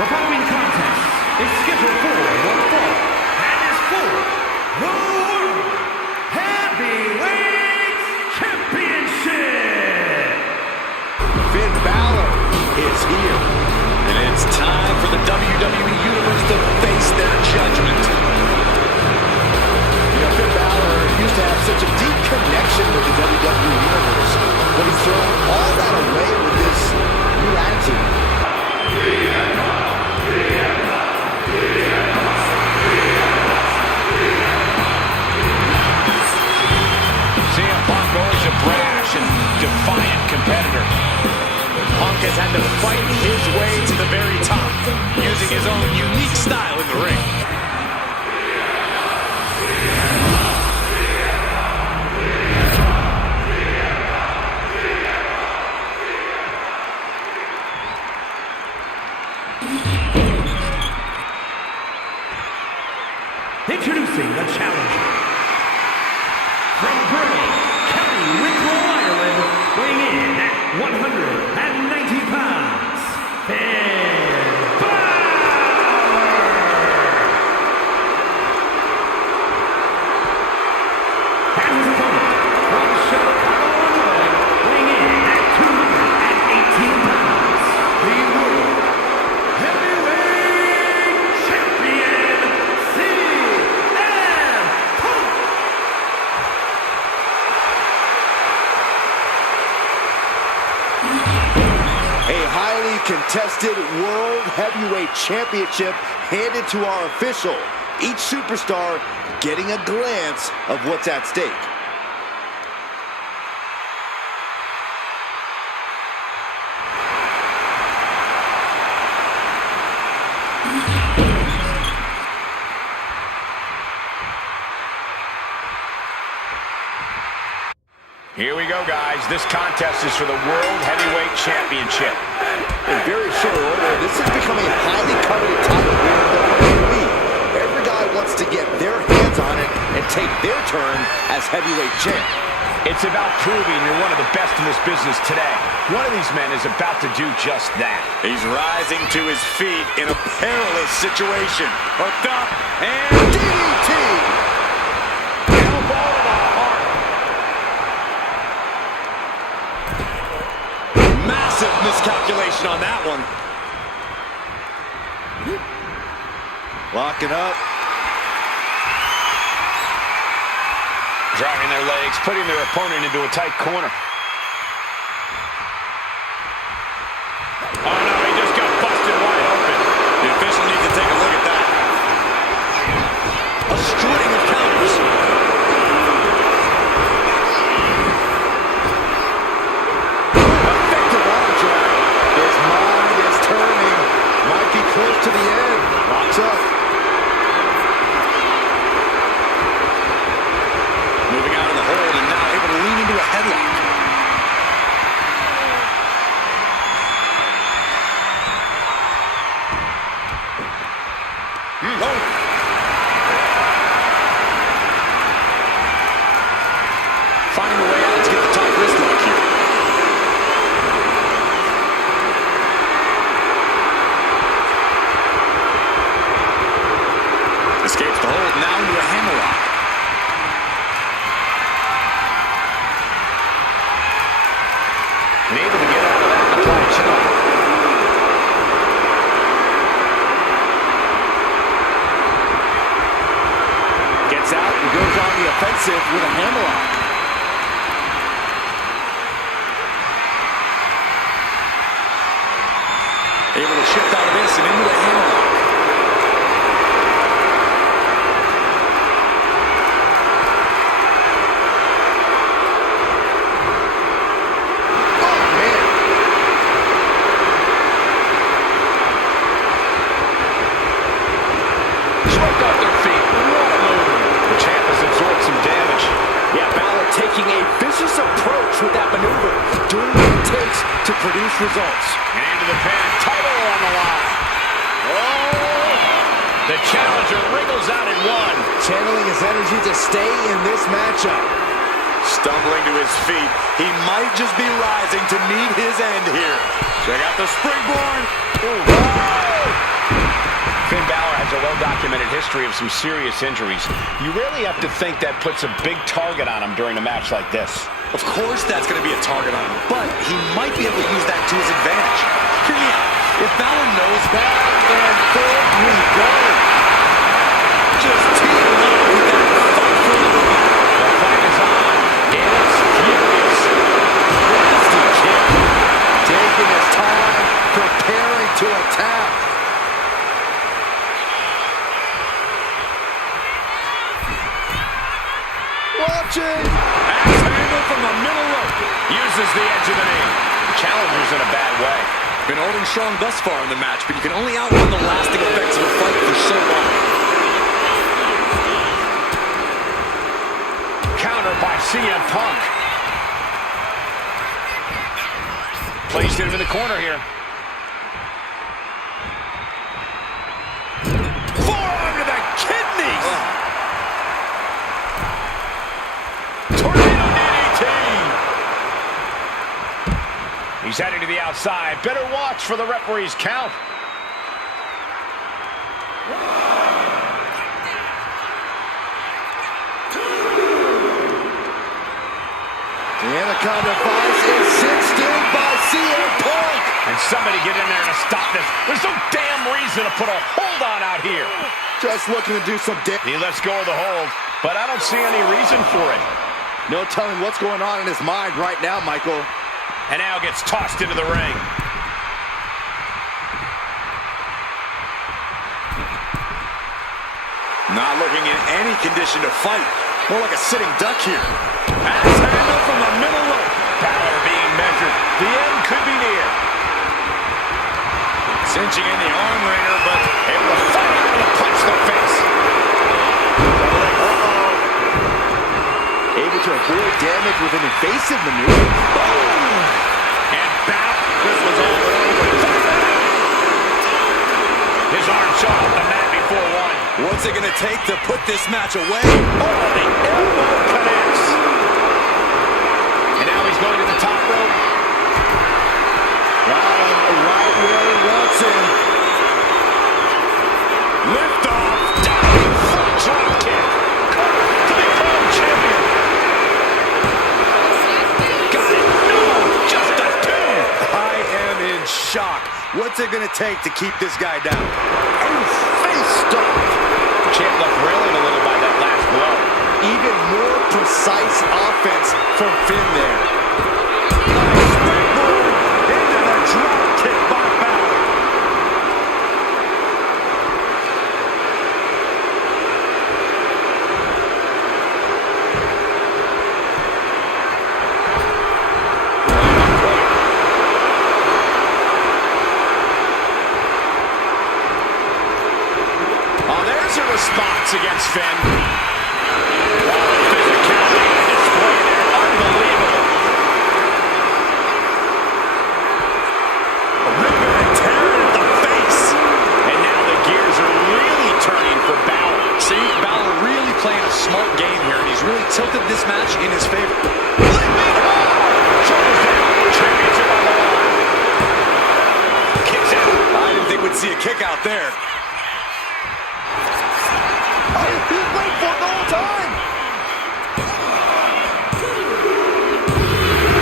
The following contest is scheduled for one fall and is for the World Heavyweight Championship. Finn Balor is here. And it's time for the WWE Universe to face their judgment. You know, Finn Balor used to have such a deep connection with the WWE Universe, but he's thrown all that away with this new attitude. CM Punk always a brash and defiant competitor. Punk has had to fight his way to the very top, using his own unique style in the ring. Introducing the challenger. From Bray, County Wicklow, Ireland, weighing in at 190 pounds, Finn Balor! And his opponent, from Chicago, Illinois, weighing in at 218 pounds, the World Heavyweight Champion, CM Punk! A highly contested World Heavyweight Championship handed to our official. Each superstar getting a glance of what's at stake. Here we go, guys. This contest is for the World Heavyweight Championship. In very short order, this is becoming a highly coveted title here in WWE. Every guy wants to get their hands on it and take their turn as heavyweight champ. It's about proving you're one of the best in this business today. One of these men is about to do just that. He's rising to his feet in a perilous situation. Hooked up and DDT! elbow to the heart. massive miscalculation on that one. Locking up. Driving their legs, putting their opponent into a tight corner. Oh no, he just got busted wide open. The official needs to take a look at that. A string of counters. Effective arm drag. His mind is turning. Might be close to the end. Locks up. Moving out of the hold and now able to lean into a headlock. Finding a way out to get the top wrist lock here. Escapes the hold, now into a hammerlock. And able to get out of that and apply a chin lock. Gets out and goes on the offensive with a hammerlock. Able to shift out of this and into a hammerlock. Oh, man. Swept off their feet. What a move. The champ has absorbed some damage. Yeah, Balor taking a vicious approach with that maneuver, doing what it takes to produce results. And into the pin. Title on the line. Oh! The challenger wriggles out in one. Channeling his energy to stay in this matchup. Stumbling to his feet. He might just be rising to meet his end here. Check out the springboard. Oh. has a well-documented history of some serious injuries. You really have to think that puts a big target on him during a match like this. Of course that's going to be a target on him, but he might be able to use that to his advantage. Hear me out. If Balor knows that, and forth we go. Just teeing up with that fight for the back. The fight is on. It's furious. Nasty kick. Taking his time, preparing to attack. Watching. Axe handle from the middle rope. Uses the edge of the knee. Challenger's in a bad way. Been holding strong thus far in the match, but you can only outrun the lasting effects of a fight for so long. Counter by CM Punk. Placed him in the corner here. Forearm to the kidneys! Tornado DDT. He's heading to the outside. Better watch for the referee's count. The Anaconda Vice insisted by CM Punk. And somebody get in there to stop this. There's no damn reason to put a hold on out here. Just looking to do some damage. He lets go of the hold, but I don't see any reason for it. No telling what's going on in his mind right now, Michael. And now gets tossed into the ring. Not looking in any condition to fight. More like a sitting duck here. Axe handle from the middle rope. Balor being measured. The end could be near. Cinching in the arm wringer, but Able to fight out with a punch to the face. Able to avoid damage with an evasive maneuver. Boom! And Balor. This was all over. His arm shot off the mat before one. what's it going to take to put this match away? Oh, the elbow connects. And now he's going to the top rope. Right where he wants him. Lift off. Diving front drop kick. To become champion. Got it. No, just a two. I am in shock. What's it going to take to keep this guy down? Oof, face stop. Champ left reeling a little by that last blow. Even more precise offense from Finn there. Springboard into the drop kick by Balor. Oh, there's a response against Finn. Oh, physicality on display there. Unbelievable. Ripping and tearing at the face. And now the gears are really turning for Balor. See, Balor really playing a smart game here, and he's really tilted this match in his favor. Shoulders down. Championship on the line. Kicks out. I didn't think we'd see a kick out there. He's waiting for it the whole time.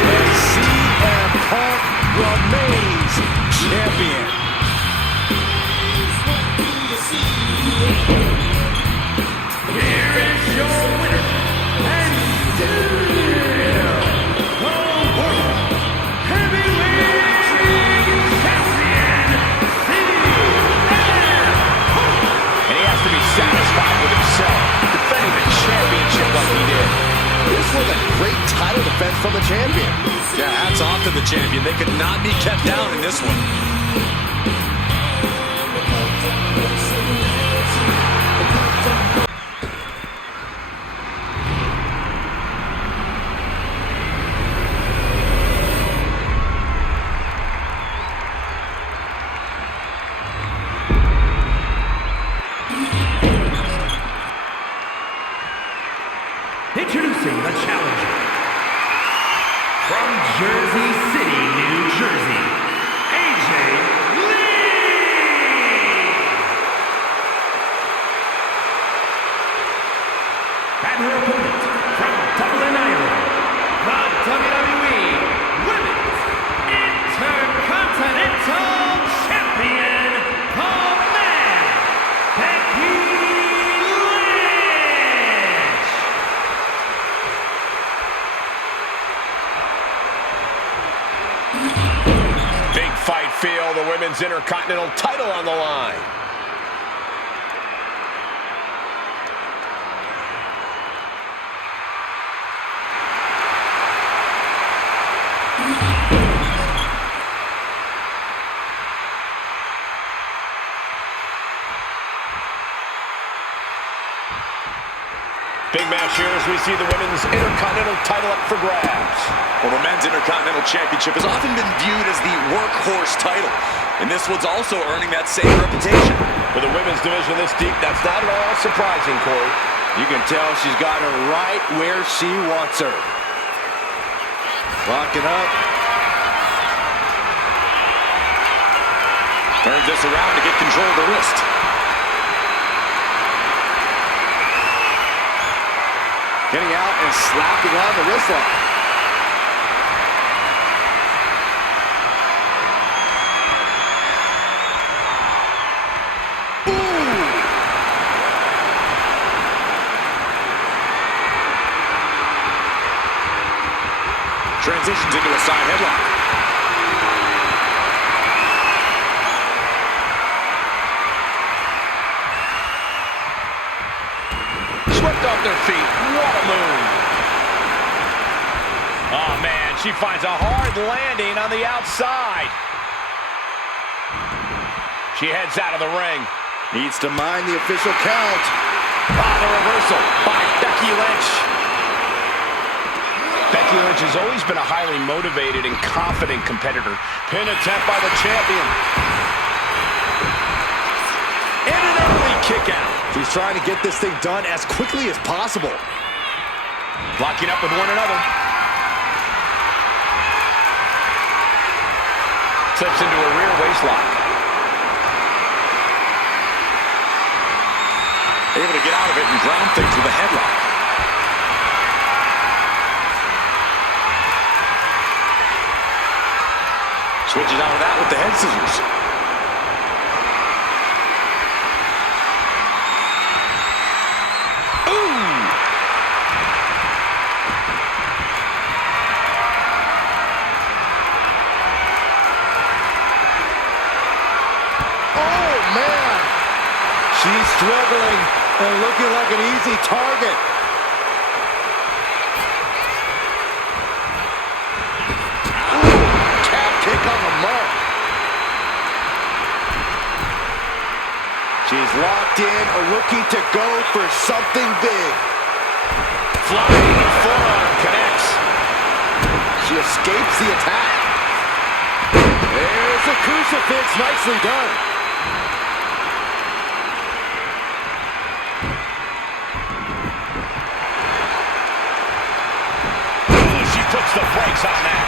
And CM Punk remains champion. Here is your winner, and still the World Heavyweight Champion, CM Punk. And he has to be satisfied with himself, defending the championship like he did. This was a great title defense from the champion. Yeah, hats off to the champion. They could not be kept down in this one. Introducing the challenger from Jersey City, New Jersey, AJ Intercontinental title on the line. Big match here as we see the women's Intercontinental title up for grabs. Well, the men's Intercontinental Championship has often been viewed as the workhorse title, and this one's also earning that same reputation. For the women's division this deep, that's not at all surprising, Corey. You can tell she's got her right where she wants her. Locking up. Turns this around to get control of the wrist. Getting out and slapping on the wrist lock. Transitions into a side headlock. Swept off their feet. What a move. Oh, man, she finds a hard landing on the outside. She heads out of the ring. Needs to mind the official count. Ah, the reversal by Becky Lynch. Becky Lynch has always been a highly motivated and confident competitor. Pin attempt by the champion. And an early kick out. She's trying to get this thing done as quickly as possible. Locking up with one another. Slips into a rear waist lock. Able to get out of it and ground things with a headlock. Switches out of that with the head scissors. She's struggling and looking like an easy target. Calf kick on the mark. She's locked in, looking to go for something big. Flying forearm connects. She escapes the attack. There's a crucifix, nicely done. Puts the brakes on that.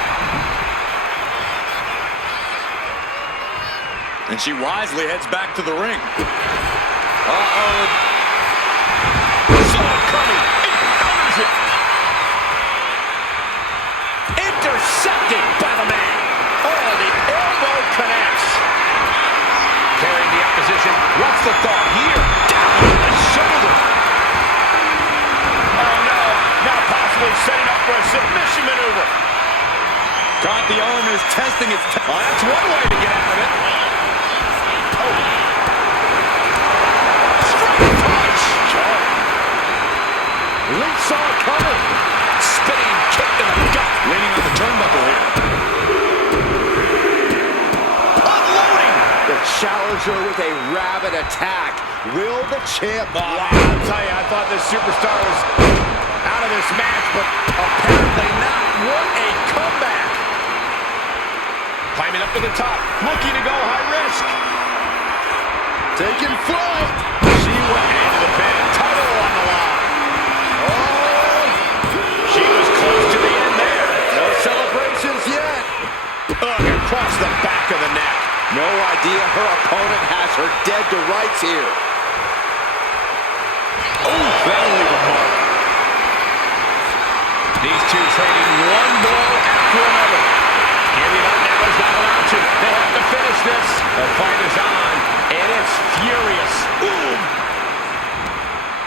And she wisely heads back to the ring. Uh-oh. Saw it coming. It counters it. Intercepted by the man. Oh, the elbow connects. Carrying the opposition. What's the thought here? Down on the shoulder. Oh, no. Now possibly setting up for a submission maneuver. Caught the arm is testing its... Oh, that's one way to get out of it. Oh. Straight punch. Sure. Lynch saw it coming. Spinning kick to the gut. Leaning on the turnbuckle here. Unloading. The challenger with a rabid attack. Will the champ... Oh, I'll tell you, I thought this superstar was out of this match, but apparently not. What a comeback. Climbing up to the top, looking to go high risk. Taking flight. She went into the pin, title on the line. Oh! She was close to the end there. No celebrations yet. Ugh, across the back of the neck. No idea her opponent has her dead to rights here. Oh, that'll leave a mark. These two trading one blow after another. Giving up now is not allowed to. They have to finish this. The fight is on, and it's furious. Ooh.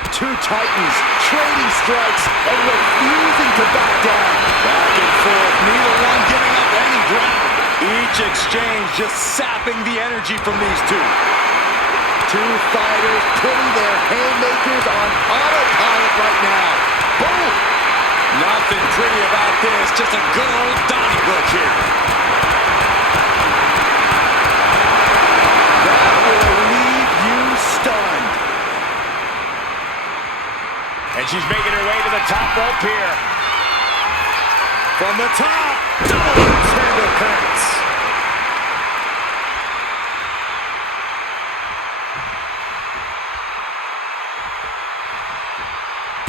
Two titans trading strikes and refusing to back down. Back and forth, neither one giving up any ground. Each exchange just sapping the energy from these two. Two fighters putting their haymakers on autopilot right now. Boom! Nothing pretty about this, just a good old Donnybrook here. That will leave you stunned. And she's making her way to the top rope here. From the top, double tender pants.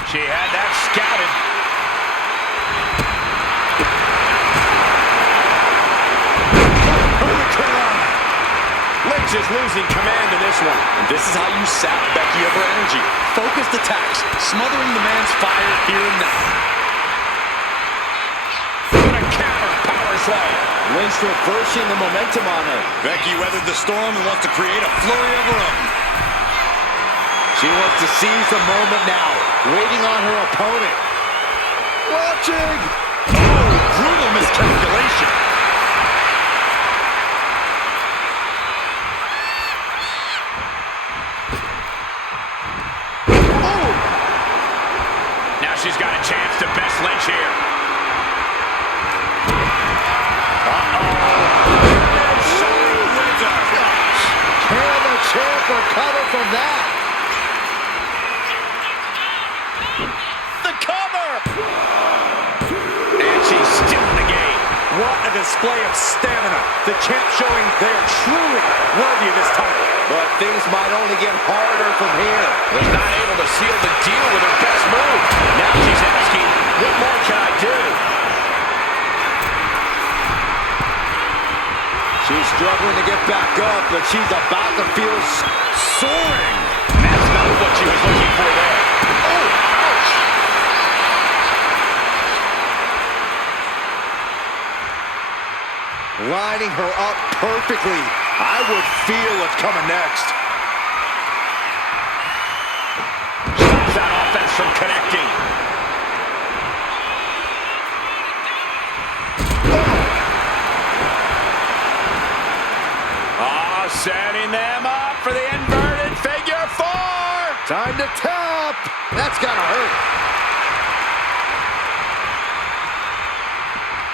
She had that scouted. Lynch is losing command in this one. And this is how you sap Becky of her energy. Focused attacks, smothering the man's fire here and now. What a counter power slam. Lynch reversing the momentum on her. Becky weathered the storm and wants to create a flurry of her own. She wants to seize the moment now, waiting on her opponent. Watching! Oh, brutal miscalculation. Oh! Now she's got a chance to best Lynch here. Can the champ recover from that? The cover! And she's still in the game. What a display of stamina. The champ showing they're truly worthy of this title. But things might only get harder from here. Was not able to seal the deal with her best move. Now she's asking, what more can I do? She's struggling to get back up, but she's about to feel Soaring. That's not what she was looking for there. Oh, ouch. lining her up perfectly. I would feel what's coming next. Stops that offense from connecting. Setting them up for the inverted figure four. Time to tap. That's gotta hurt.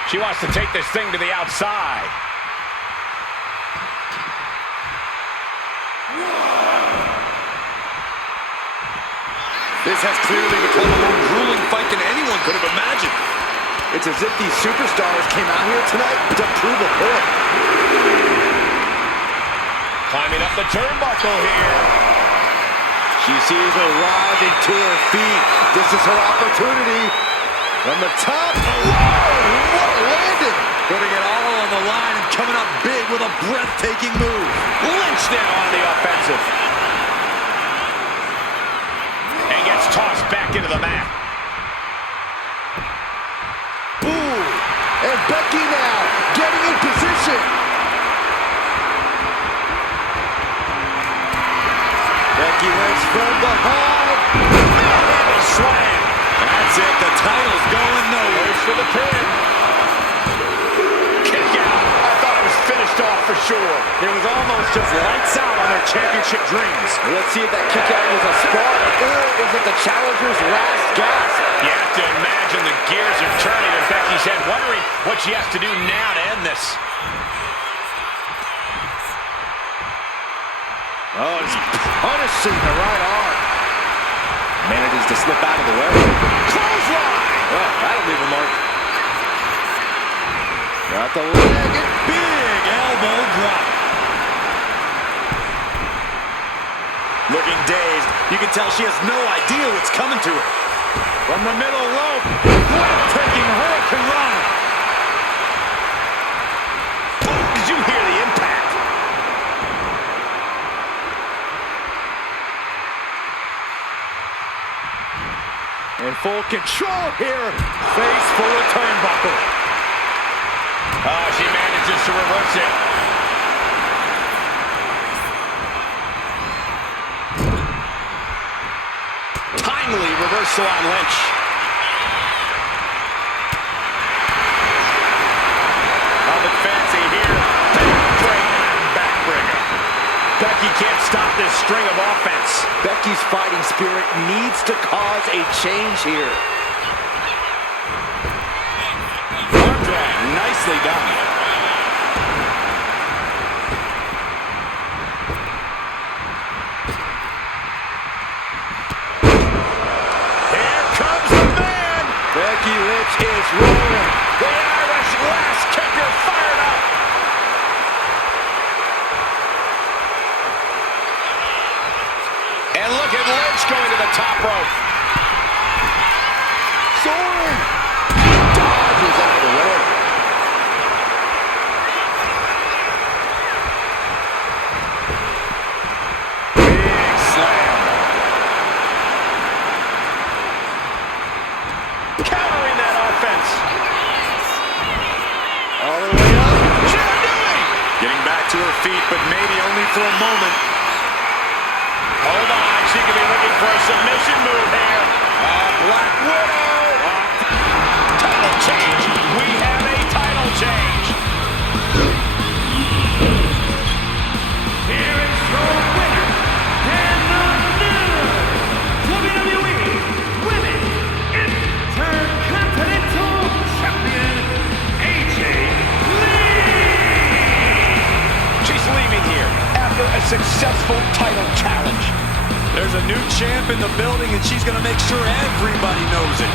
She wants to take this thing to the outside. This has clearly become a more grueling fight than anyone could have imagined. It's as if these superstars came out here tonight to prove a point. Climbing up the turnbuckle here. She sees her rising to her feet. This is her opportunity. From the top. Whoa! What a landing! Putting it all on the line and coming up big with a breathtaking move. Lynch now on the offensive. And gets tossed back into the mat. Ooh! And Becky now getting in position. Becky Lynch from behind. Handle slam. That's it. The title's going nowhere. Goes for the pin. Kick out. I thought it was finished off for sure. It was almost just lights out on their championship dreams. Let's see if that kick out was a spark or is it the challenger's last gasp? You have to imagine the gears are turning in Becky's head, wondering what she has to do now to end this. Oh, it's punishing the right arm. Manages to slip out of the way. Clothesline! Oh, that'll leave a mark. Got the leg. Big elbow drop. Looking dazed, you can tell she has no idea what's coming to her. From the middle rope, breathtaking Hurricane Rana. Did you hear the impact? In full control here. Face full of turnbuckle. Oh, she manages to reverse it. Timely reversal on Lynch. Nothing fancy here. Becky can't stop this string of offense. Becky's fighting spirit needs to cause a change here. Arm drag, nicely done. Here comes the man. Becky Lynch is rolling. The Irish glass kicker fired up. And look at Lynch going to the top rope. Soaring. Dodges out of the way. Big slam. Countering that offense. All the way up. Getting back to her feet, but maybe only for a moment. Hold on, she could be looking for a submission move here. Black Widow. Title change. We have a title change. Here is your winner and the new WWE Women's Intercontinental Champion, AJ Lee. She's leaving here after a successful title challenge. There's a new champ in the building, and she's going to make sure everybody knows it.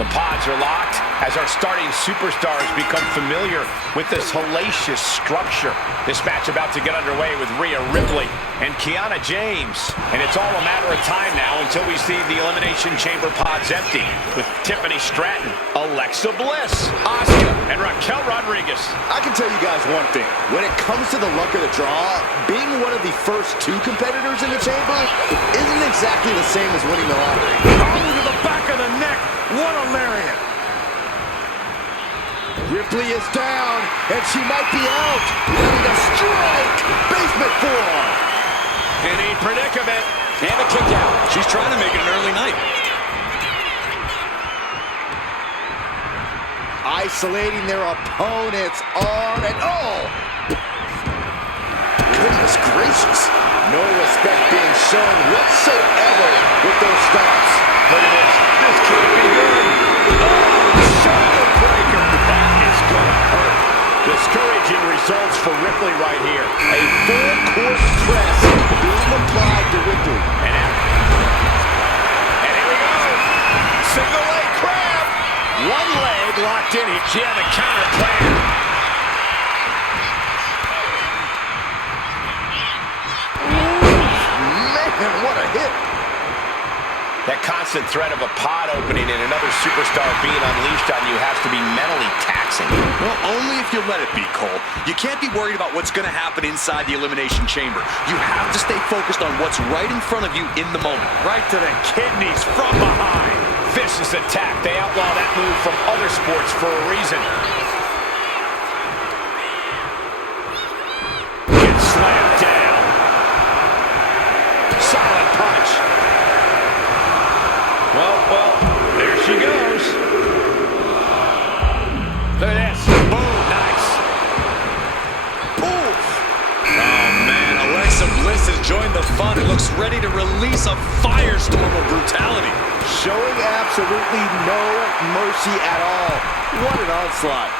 The pods are locked as our starting superstars become familiar with this hellacious structure. This match about to get underway with Rhea Ripley and Kiana James. And it's all a matter of time now until we see the Elimination Chamber pods empty with Tiffany Stratton, Alexa Bliss, Asuka, and Raquel Rodriguez. I can tell you guys one thing. When it comes to the luck of the draw, being one of the first two competitors in the chamber isn't exactly the same as winning the lottery. Oh, to the back of the neck. What a lariat. Ripley is down, and she might be out. Landing a strike. Basement forearm. Any predicament. And a kick out. She's trying to make it an early night. Isolating their opponent's arm, and oh! Goodness gracious. No respect being shown whatsoever with those stops. Look at this. This can't be good. Oh, shoulder breaker. That is going to hurt. Discouraging results for Ripley right here. A full court press being applied to Ripley. And here we go. Single leg crab. One leg locked in. She had the counter plan. Man, what a hit. That constant threat of a pod opening and another superstar being unleashed on you has to be mentally taxing. Well, only if you let it be, Cole. You can't be worried about what's going to happen inside the Elimination Chamber. You have to stay focused on what's right in front of you in the moment. Right to the kidneys from behind. Vicious attack. They outlaw that move from other sports for a reason. Gets slammed down. Solid punch. Well, there she goes. Look at this. Boom. Nice. Oof. Oh, man. Alexa Bliss has joined the fun and looks ready to release a firestorm of brutality. Showing absolutely no mercy at all. What an onslaught.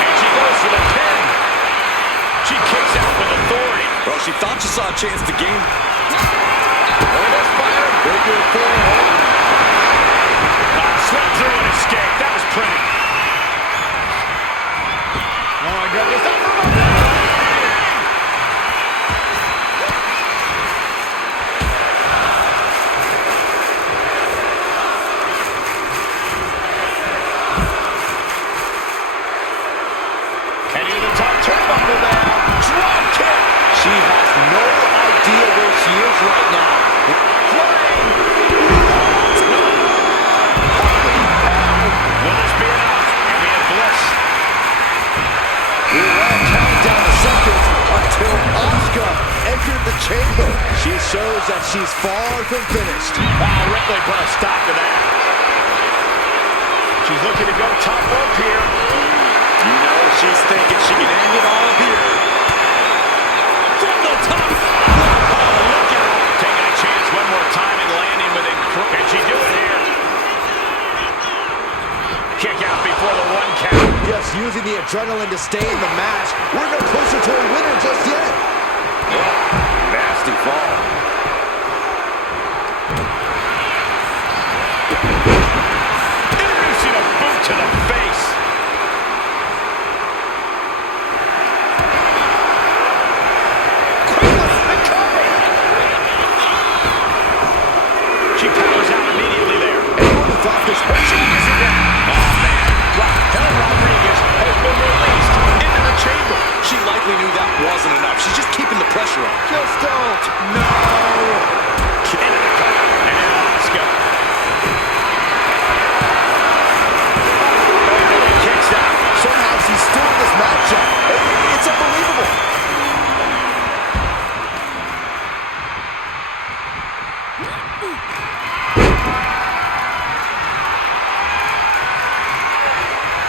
And she goes for the pin. She kicks out with authority. Well, she thought she saw a chance to gain. Look at this fire. Very good forehand. Slip through and escape. That was pretty. Oh my goodness. Not for a moment. And into the top turnbuckle now. Drop kick. She has no idea where she is right now. Flying. Will this be enough? And we have Bliss. We're all counting down the seconds until Asuka entered the chamber. She shows that she's far from finished. Ripley put a stop to that. She's looking to go top rope here. You know she's thinking she can end it all here. From the top. Oh, look out. Taking a chance one more time and landing with incredible. Can she do it here? Kick out before the 1 count. Just using the adrenaline to stay in the match. We're no closer to a winner just yet. Oh, nasty fall. Introducing a boot to the face. Quickly recovery. She powers out immediately there. Anyone who thought this match Is it down? Oh, man. Raquel Rodriguez has been released into the chamber. She likely knew that wasn't enough. She's just keeping the pressure on. just don't. No! Into the cover. And now Asuka. Barely kicks out. Somehow she's still in this matchup. It's unbelievable.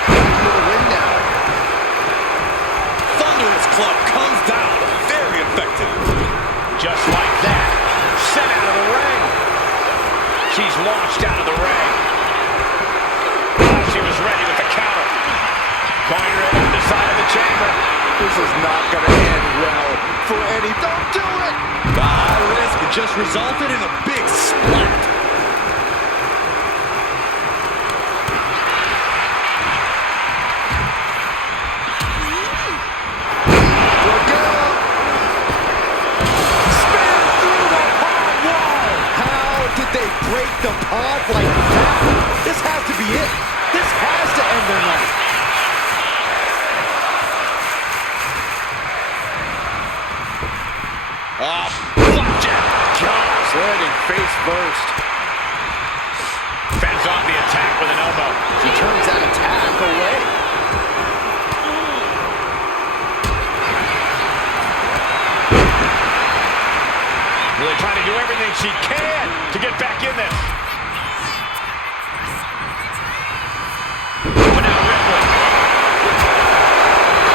For the win now. Thunderous club comes down. Very effective. Just like that. Sent out of the ring. She's launched out of the ring. Oh, she was ready with the counter. Going right up the side of the chamber. This is not going to end well for any. Don't do it. The high risk just resulted in a big splat. Look out. Spin through the pod wall. How did they break the pod like that? This has to be it. This has to end their night. Flapjack. Gosh, landing face first. Fends off the attack with an elbow. She turns that attack away. Really trying to do everything she can to get back in this. But now Ripley.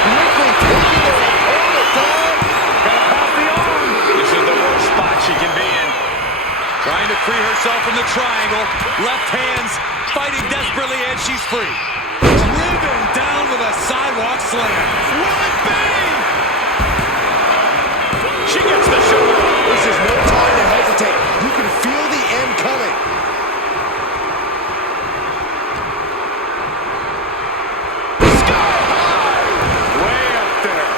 Quickly taking their opponent down. Gotta pop the arm. This is the worst spot she can be in. Trying to free herself from the triangle. Left hands fighting desperately, and she's free. Driven down with a sidewalk slam. Will it be? She gets the shoulder. This is no time to hesitate. You can feel the end coming. Sky high. Way up there.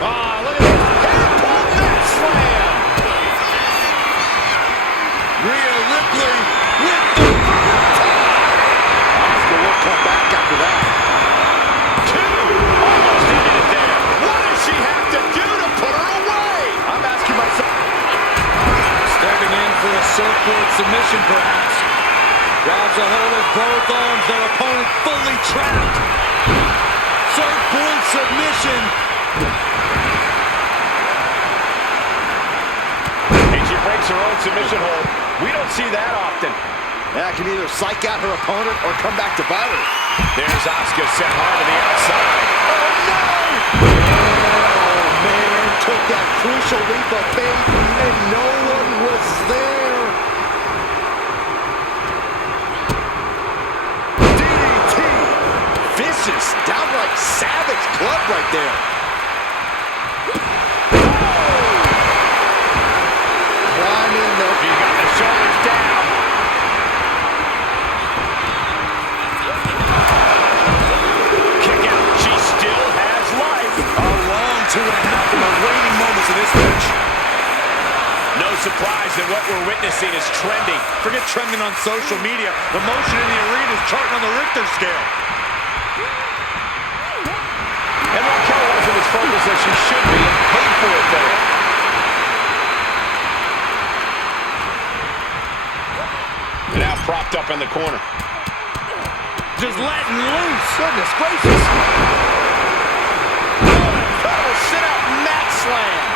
Ah, look at this. Hair pull neck slam. Rhea Ripley with the Asuka will come back after that. Almost ended it there. What does she have to do to put her away? I'm asking myself. stepping in for a surfboard submission, perhaps. Grabs a hold of both arms. Their opponent fully trapped. Surfboard submission. And she breaks her own submission hold. We don't see that often. That can either psych out her opponent or come back to bite her. There's Asuka sent hard to the outside. Oh, no! Oh, man. Took that crucial leap of faith, and no one was there. DDT. Vicious, downright savage club right there. Climbing the... She's got the shoulders down. Kick out. She still has life. A long 2.5 in the waning moments of this match. No surprise that what we're witnessing is trending. Forget trending on social media. The motion in the arena is charting on the Richter scale. And Raquel wasn't as focused as she should be and paid for it there. And now propped up in the corner. Just letting loose. Goodness gracious. Incredible sit-out mat slam.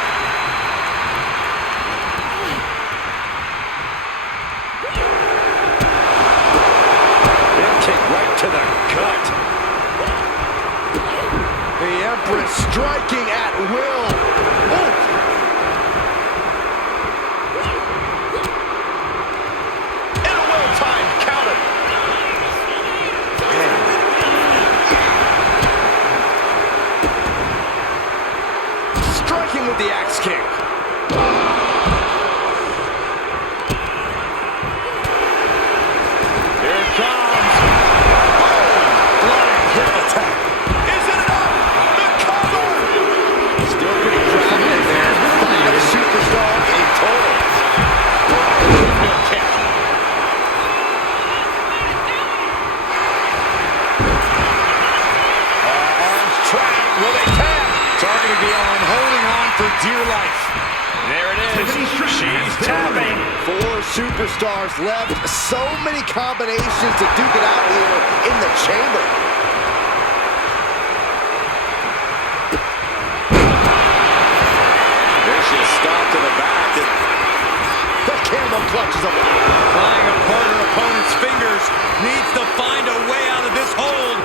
Empress striking at will. Ooh. And a well-timed counter. Striking with the axe kick. Here it comes. Bloody hip attack. Is it enough? The cover. Still pretty crowded in there. 5 superstars in total. Windmill kick. Arms trapped. Will they tap? Targeting the arm, holding on for dear life. There it is. She's tapping. 4 superstars left. So many combinations to duke it out here in the chamber. Vicious stop to the back. The camel clutches him. Prying apart her opponent's fingers. Needs to find a way out of this hold.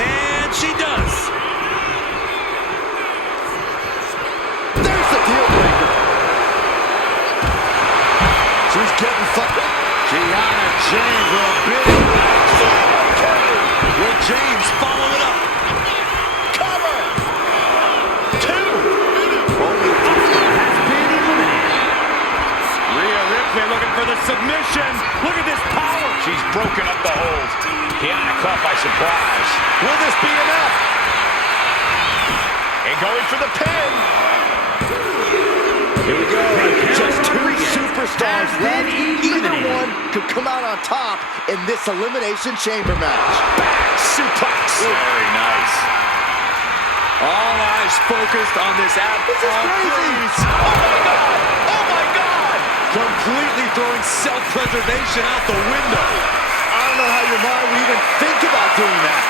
And she does. There's the deal breaker. She's getting fucked. Kiana James with a big right. Will James follow it up? Cover. 2. Only has been eliminated. Rhea Ripley looking for the submission. Look at this power. She's broken up the hold. Kiana caught by surprise. Will this be enough? And going for the pin. Here we go. Just 2 superstars left. Either one could come out on top in this Elimination Chamber match. Back suplex. Very nice. All eyes focused on this This is crazy. Oh my God. Oh my God. completely throwing self-preservation out the window. I don't know how your mind would even think about doing that.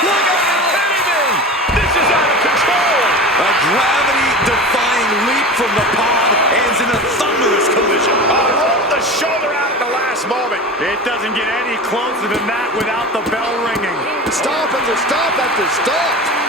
Look at anything. This is out of control. A gravity-defying leap from the pod ends in a thunderous collision. Rolled the shoulder out at the last moment. It doesn't get any closer than that without the bell ringing. Stop after stop after stop.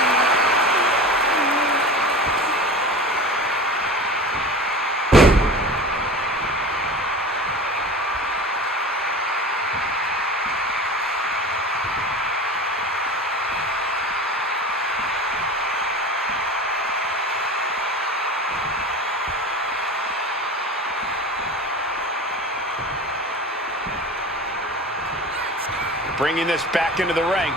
Bringing this back into the ring.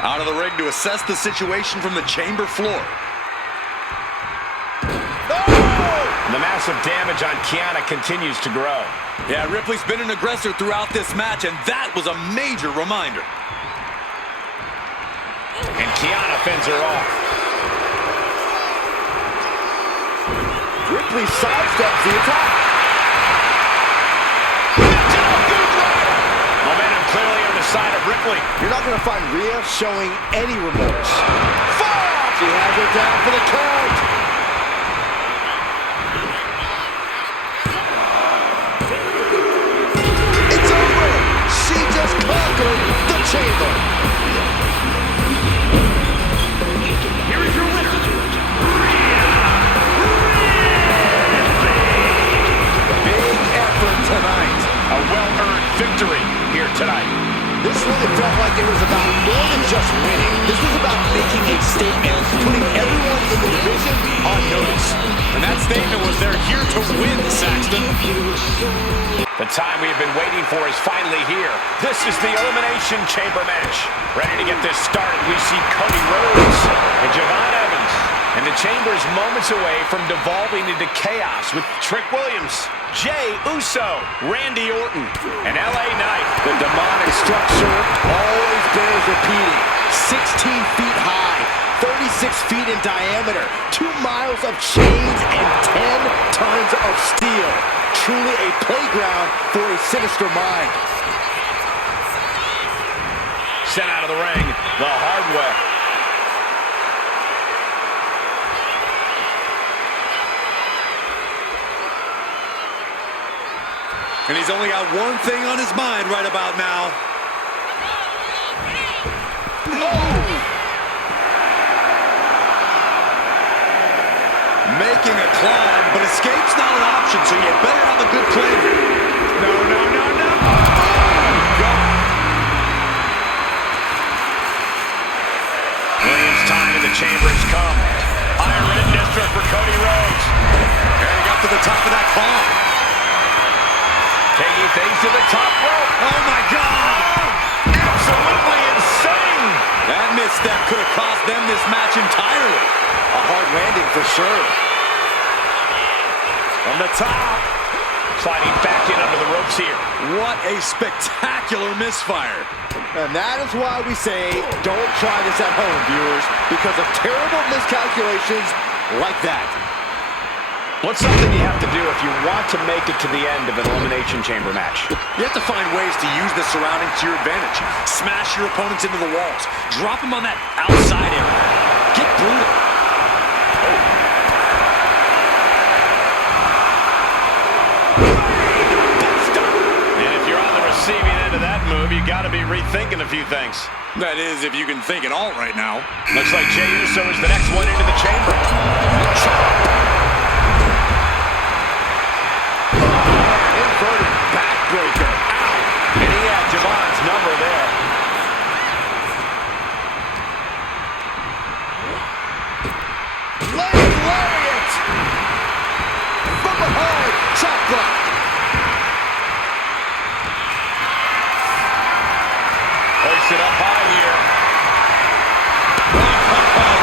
Out of the ring to assess the situation from the chamber floor. The massive damage on Kiana continues to grow. Yeah, Ripley's been an aggressor throughout this match, and that was a major reminder. And Kiana fends her off. Ripley sidesteps the attack. Momentum clearly on the side of Ripley. You're not going to find Rhea showing any remorse. She has her down for the count. It's over. She just conquered the chamber. Here is your winner, Big effort tonight. A well-earned victory here tonight. This really felt like it was about more than just winning. This was about making a statement, putting everyone in the division on notice. And that statement was they're here to win, Saxton. The time we have been waiting for is finally here. This is the Elimination Chamber match. Ready to get this started, we see Cody Rhodes and Javon Evans. And the Chamber's moments away from devolving into chaos with Trick Williams, Jey Uso, Randy Orton, and LA Knight. The demonic structure always bears repeating. 16 feet high, 36 feet in diameter, 2 miles of chains, and 10 tons of steel. Truly a playground for a sinister mind. Sent out of the ring the hard way. And he's only got one thing on his mind right about now. Making a climb, but escape's not an option, so you better have a good plan here. No, no, no, no. Williams' time in the chamber has come. Higher red district for Cody Rhodes. Getting up to the top of that climb. Taking things to the top rope. Oh my God! Absolutely insane. That misstep could have cost them this match entirely. A hard landing for sure. From the top. Sliding back in under the ropes here. What a spectacular misfire. And that is why we say, don't try this at home, viewers, because of terrible miscalculations like that. What's something you have to do if you want to make it to the end of an Elimination Chamber match? You have to find ways to use the surroundings to your advantage. Smash your opponents into the walls. Drop them on that outside area. Get brutal. And if you're on the receiving end of that move, you got to be rethinking a few things. That is, if you can think at all right now. Looks like Jey Uso is the next one into the chamber. Inverted backbreaker. And he had Javon's number there. Leg lariat. From behind, chop block. Hoisted up high here.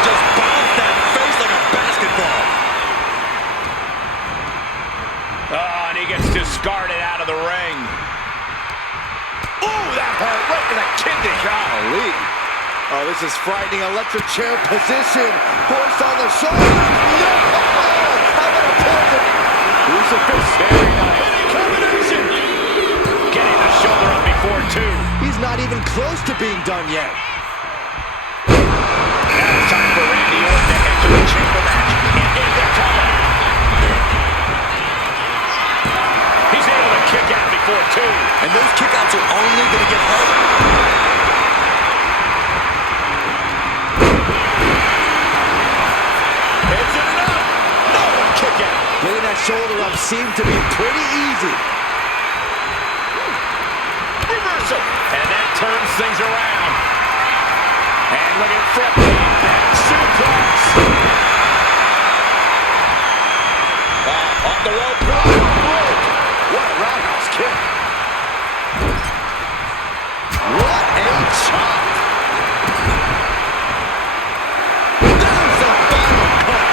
Just bounce that face like a basketball. Oh, and he gets discarded out of the ring. Ooh, that hurt right in the kidney. Golly. Oh, this is frightening. Electric chair position. Forced on the shoulder. No! How about a poison? Crucifix. Very nice. Hitting combination. Getting the shoulder up before two. He's not even close to being done yet. Now it's time for Randy Orton to enter the chamber match. And they're coming. He's able to kick out before two. And those kickouts are only going to get harder. Is it enough? No, kick out. Getting that shoulder up seemed to be pretty easy. Reversal. And that turns things around. And look at Fred. Back suplex. Off the rope. What a roundhouse kick. What a chop. There's the final cut.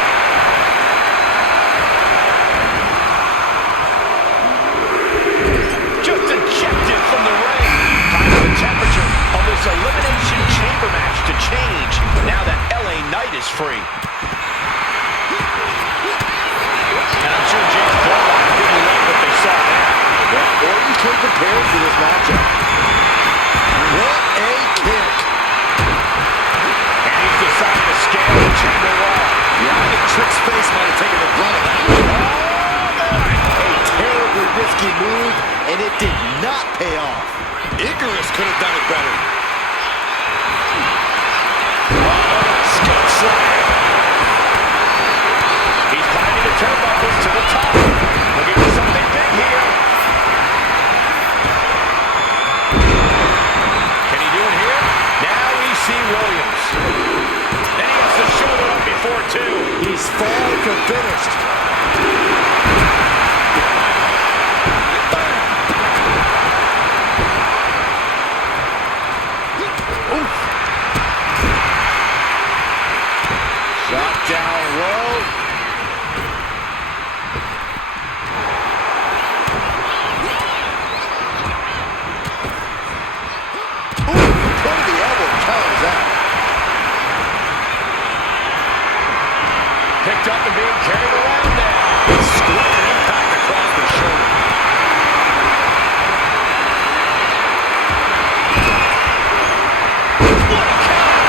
Just ejected from the ring. Time for the temperature of this Elimination Chamber match to change now that LA Knight is free. And I'm sure James Bloodline didn't like what they saw there. Well, Orton came prepared for this matchup. What a kick. And he's decided to scale the chamber wall. Yeah, I think Trick's face might have taken the brunt of that. A terribly risky move, and it did not pay off. Icarus could have done it better. Scoop slam. He's climbing the turnbuckles to the top. Looking for something big here. Can he do it here? Now we see Williams. And he gets the shoulder up before two. He's far from finished. Oof. Shot down low. Picked up and being carried around now. Square impact across the shoulder. What a counter!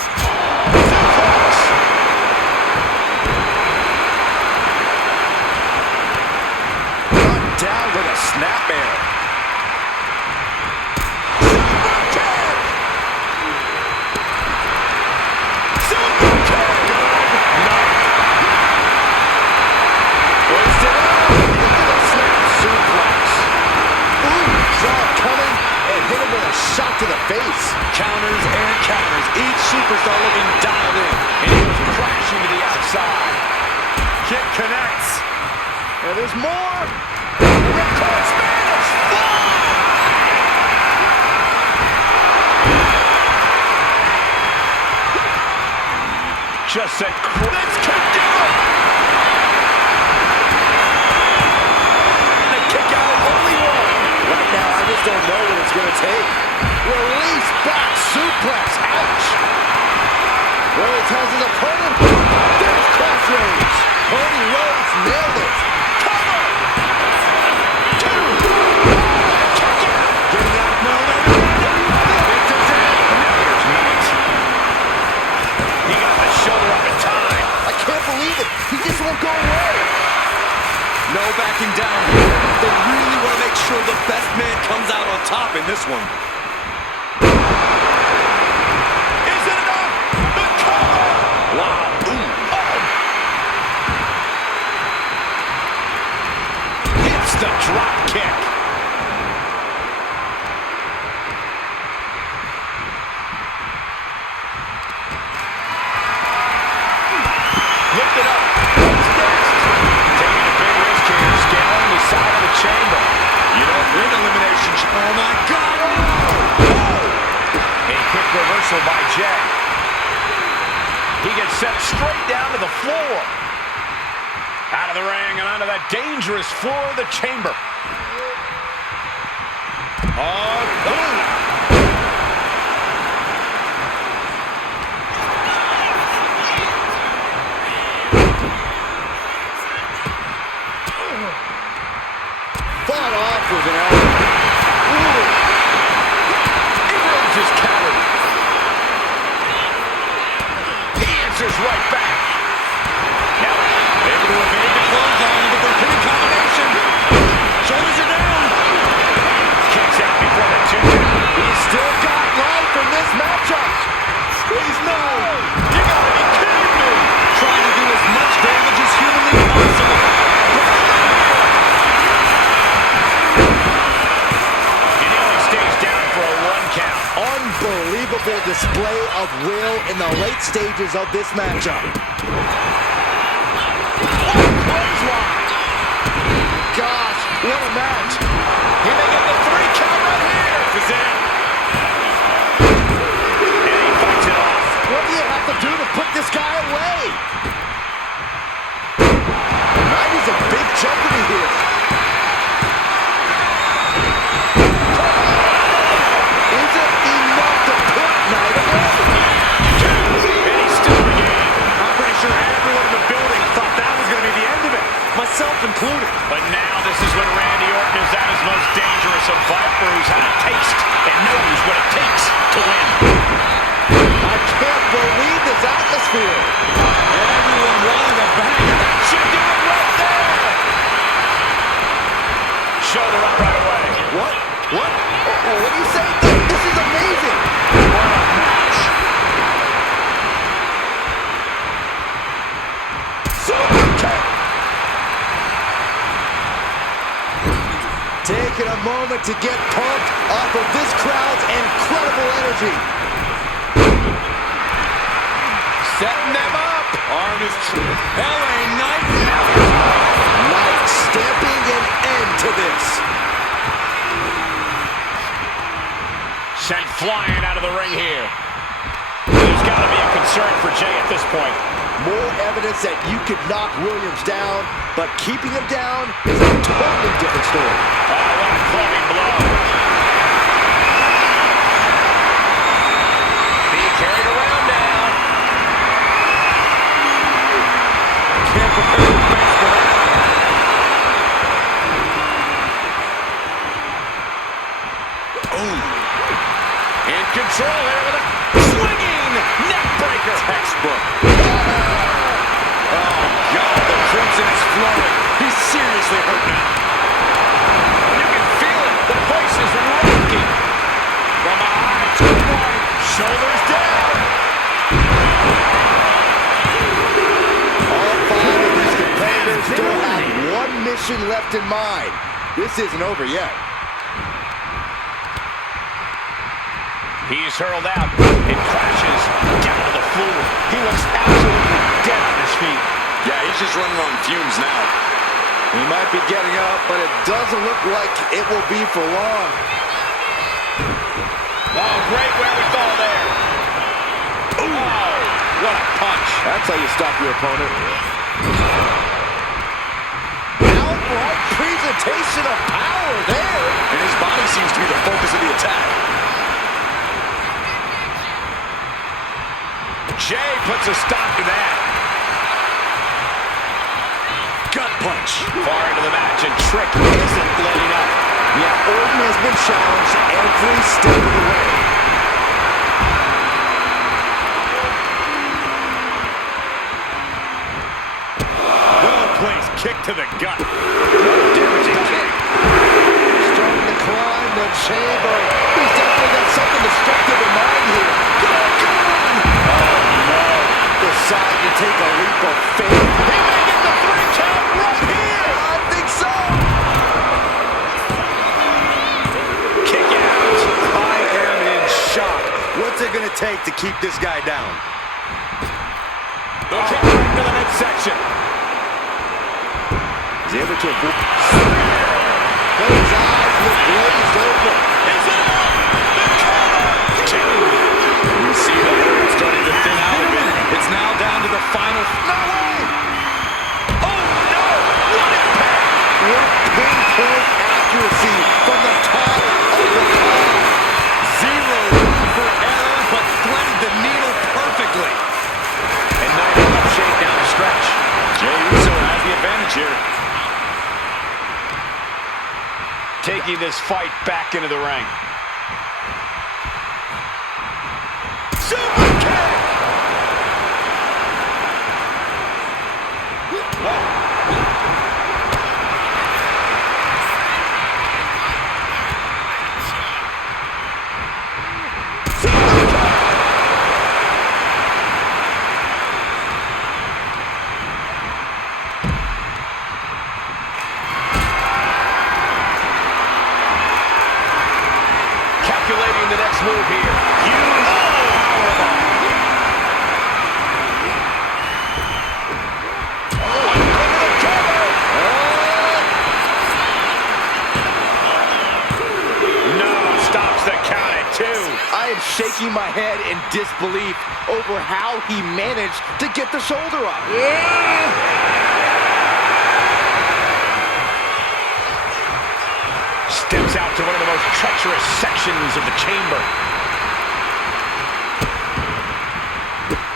Suplex! Brought down with a snap air. to the face. Counters and counters. Each superstar looking dialed in. And he goes crashing to the outside. Kick connects. And there's more. Ripcord Spanish Fly! Just said, this could do it! The kick out, only one. Right now, I just don't know what it's going to take. Release back suplex. Ouch. Rhodes has his opponent. There's Crossroads. Cody Rhodes nailed it. Cover. 2. Kick out. Getting out. No. This is it. Now here's Knight. He got the shoulder up in time. I can't believe it. He just won't go away. No backing down here. They really want to make sure the best man comes out on top in this one. Is it enough? The cover! Wow. Ooh. Oh! Hits the drop kick. Lift it up. What's next? Taking a big risk here, scaling the side of the chamber. You don't win Elimination Chamber. Oh, my God. A quick reversal by Jay. He gets set straight down to the floor. Out of the ring and onto that dangerous floor of the chamber. Oh, boom. Fought off with an elbow. Ingram just countered. He answers right back. Now, able to evade the clothesline with their pinning combination. Shoulders are down. Kicks out before the 2 count. He's still got life in this matchup. Please, no. You gotta be kidding me. Trying to do as much damage as humanly possible. And he only stays down for a 1 count. Unbelievable display of will in the late stages of this matchup. Clothesline. Gosh, what a match. He may get the 3 count right here. This is it. And he fights it off. What do you have to do to put this guy away? Knight is in big jeopardy here. Is it enough to put Knight away? And he's still in the game. I'm pretty sure everyone in the building thought that was going to be the end of it. Myself included. But now this is when Randy Orton is at his most dangerous, a viper who's had a taste and knows what it takes to win. I can't believe this atmosphere. Everyone wanting a bang. Should do it right there. Shoulder up right away. What? What? Oh, what do you say? This is amazing. What a match. Super kick. Taking a moment to get pumped off of this crowd's incredible energy. Setting them up. Arm is true. LA Knight. Knight stamping an end to this. Sent flying out of the ring here. There's got to be a concern for Jay at this point. More evidence that you could knock Williams down, but keeping him down is a totally different story. Oh, what a clubbing blow. Being carried around now. Can't prepare the face for that. In control here with a swinging neck breaker. Textbook. Oh, God, the crimson is flowing. He's seriously hurt now. You can feel it. The place is rocking. From behind to the right. Shoulders down. All 5 of these competitors still have one mission left in mind. This isn't over yet. He's hurled out. It crashes down to the floor. He looks absolutely dead on his feet. Yeah, he's just running on fumes now. He might be getting up, but it doesn't look like it will be for long. Oh, great wherewithal there. Oh, what a punch. That's how you stop your opponent. Outright presentation of power there. And his body seems to be the focus of the attack. Jay puts a stop to that. Gut punch. Far into the match, and Trick isn't letting up. Yeah, Orton has been challenged every step of the way. Well-placed kick to the gut. Damaging kick. Starting to climb the chamber. He's definitely got something destructive in mind here. Decide to take a leap of faith. He may get the 3 count right here. I think so. Kick out. I am in shock. What's it going to take to keep this guy down? The kick right to the midsection. He's able to avoid. But his eyes look glazed over. Is it enough? The cover. 2. You see the herd starting to thin out a bit. It's now down to the final. No way. Oh, no. What impact. What pinpoint accuracy from the top of the car. Zero room for error, but threaded the needle perfectly. And nice enough shake down the stretch. Jey Uso has the advantage here. Taking this fight back into the ring. Super kick! Calculating the next move here. I am shaking my head in disbelief over how he managed to get the shoulder up. Steps out to one of the most treacherous sections of the chamber.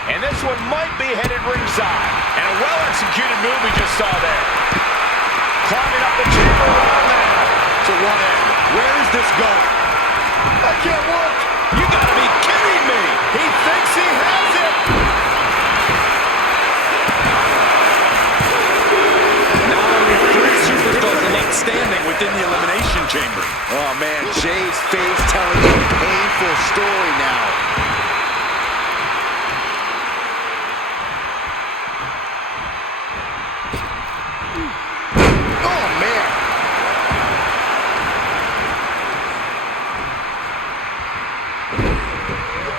And this one might be headed ringside. And a well-executed move we just saw there. Climbing up the chamber wall now. To one end. Where is this going? I can't work. You gotta be kidding me. He thinks he has it. Now only 3 superstars left standing within the Elimination Chamber. Oh, man, Jay's face telling a painful story now. Oh, man.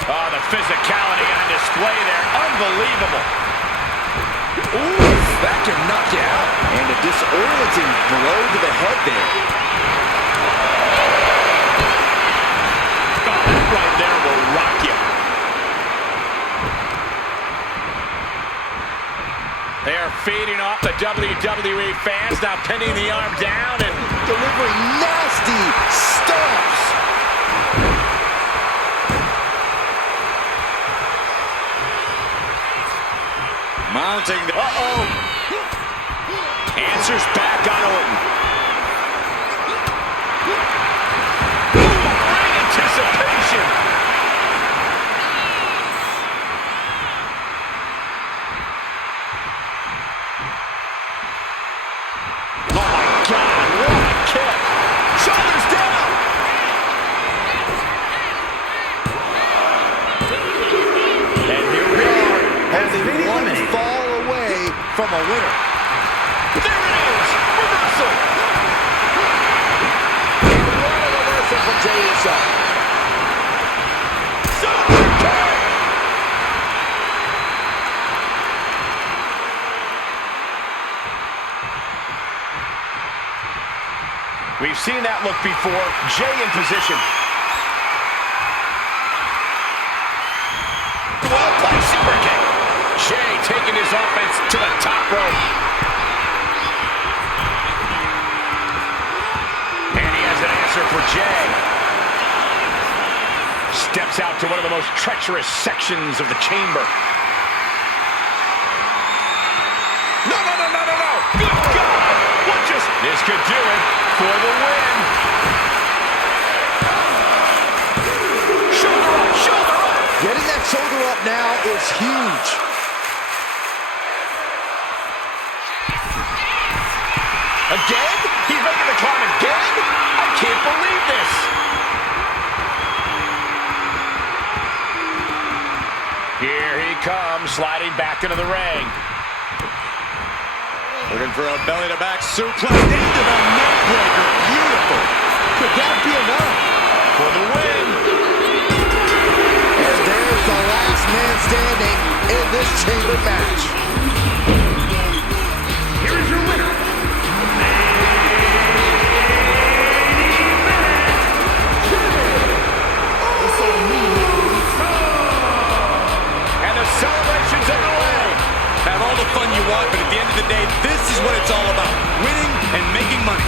Oh, the physicality on display there. Unbelievable. Ooh, that can knock you out. And a disorienting blow to the head there. Oh, that right there will rock you. They are feeding off the WWE fans, now pinning the arm down and delivering nasty stomps. Mounting the... answers back on Orton. Great anticipation. Oh my God, what a kick. Shoulders down. And here we are. Only one fall away from a winner. There it is! Reversal! What a reversal from Jey Uso. We've seen that look before. Jay in position. Well played super kick. Jay taking his offense to the top rope. And he has an answer for Jay. Steps out to one of the most treacherous sections of the chamber. No, no, no, no, no, no. Good God. What just... This could do it for the win. Shoulder up, shoulder up. Getting that shoulder up now is huge. Again? He's making the climb again? I can't believe this. Here he comes, sliding back into the ring. Looking for a belly-to-back suplex into the neckbreaker. Beautiful. Could that be enough? For the win. And there's the last man standing in this chamber match. Here is your winner. And the celebration's underway. Have all the fun you want, but at the end of the day, this is what it's all about. Winning and making money.